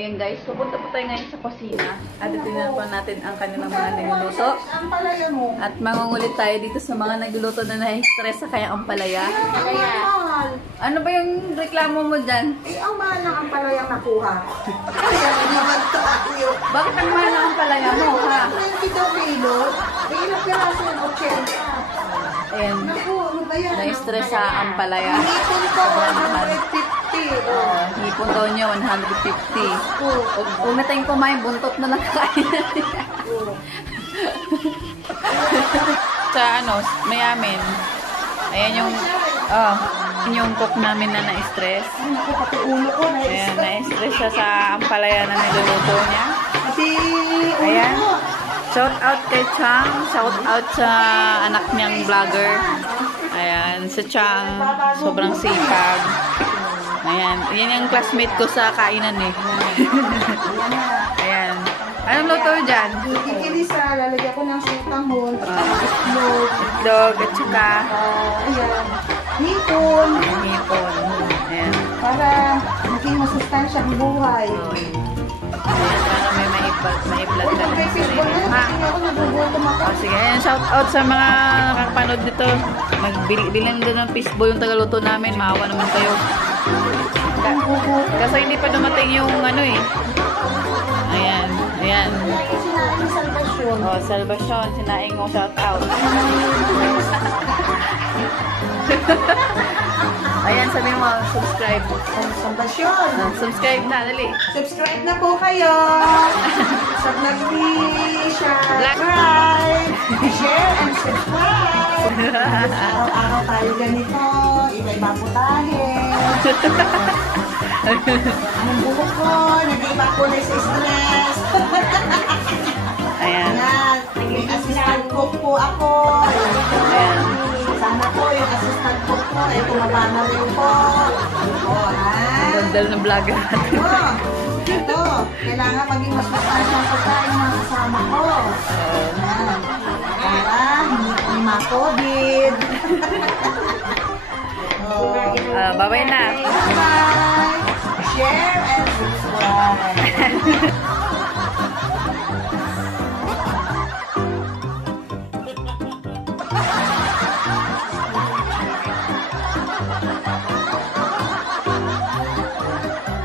Ayan guys, pupunta po tayo ngayon sa kusina. At itinan po natin ang kanilang mga nagluluto. At mangungulit tayo dito sa mga nagluluto na na-stress sa kaya ampalaya. Ano ba yung reklamo mo dyan? Eh, ang mahal ng ampalayang nakuha. Kaya naman tayo. Bakit ang mahal ng ampalaya mo, ha? 20 daw kilo. Eh, ilang piraso yung 80. Ayan, Naku, ano ba yan? na-stress sa ampalaya. Hipon ko, 150. Hipon daw niya, 150. Huwag na tayong kumain, buntot na lang kain natin. Sa ano, mayamin. Ayan yung cook namin na na-stress. Naku, pati ulo ko Ayan, na-stress siya sa ampalaya na niluluto niya. Pati Ayan. Shout out kay Chang. Shout out sa anak niyang vlogger. Ayan, sa Chang. Sobrang sipag. Ayan. Yan yung classmate ko sa kainan eh. Ayan. Anong luto dyan? Kikilisa, lalagyan ko ng sitahon, Itlog at saka ayan, hipon. hipon. Ayan. Para maging masustansya ang buhay. Ayan, para may maiblog Uy, ka pag may ng fishball sarili. na, Ha? hindi ako nagugutom ako. Oh, sige, ayan, shout out sa mga nakakapanood dito. Magbilang din ng fishball yung tagaluto namin. Maawa naman kayo. Kasi hindi pa dumating yung ano eh. Ayan, ayan. Sinain sa salvasyon. Oh, Salvation, sinaing mo shout out. Ayan, sabi mo, subscribe. Salvasyon. Subscribe na, dali. Subscribe na po kayo. Sa vlog ni subscribe, share, and subscribe. Araw-araw tayo ganito. Iba-iba po tayo. Ang buhok ko, nag-iba po na sa stress. Ayan. Ayan, may assistant cook po ako. Ayan. Sana po yung assistant cook ko ay pumapana rin po. O, ha? Gandal ng vlogger natin. Ito, kailangan maging mas masustansya ang pagkain ng kasama ko. Ayan. Para hindi ma-COVID. Bye-bye na. Bye! Share and subscribe.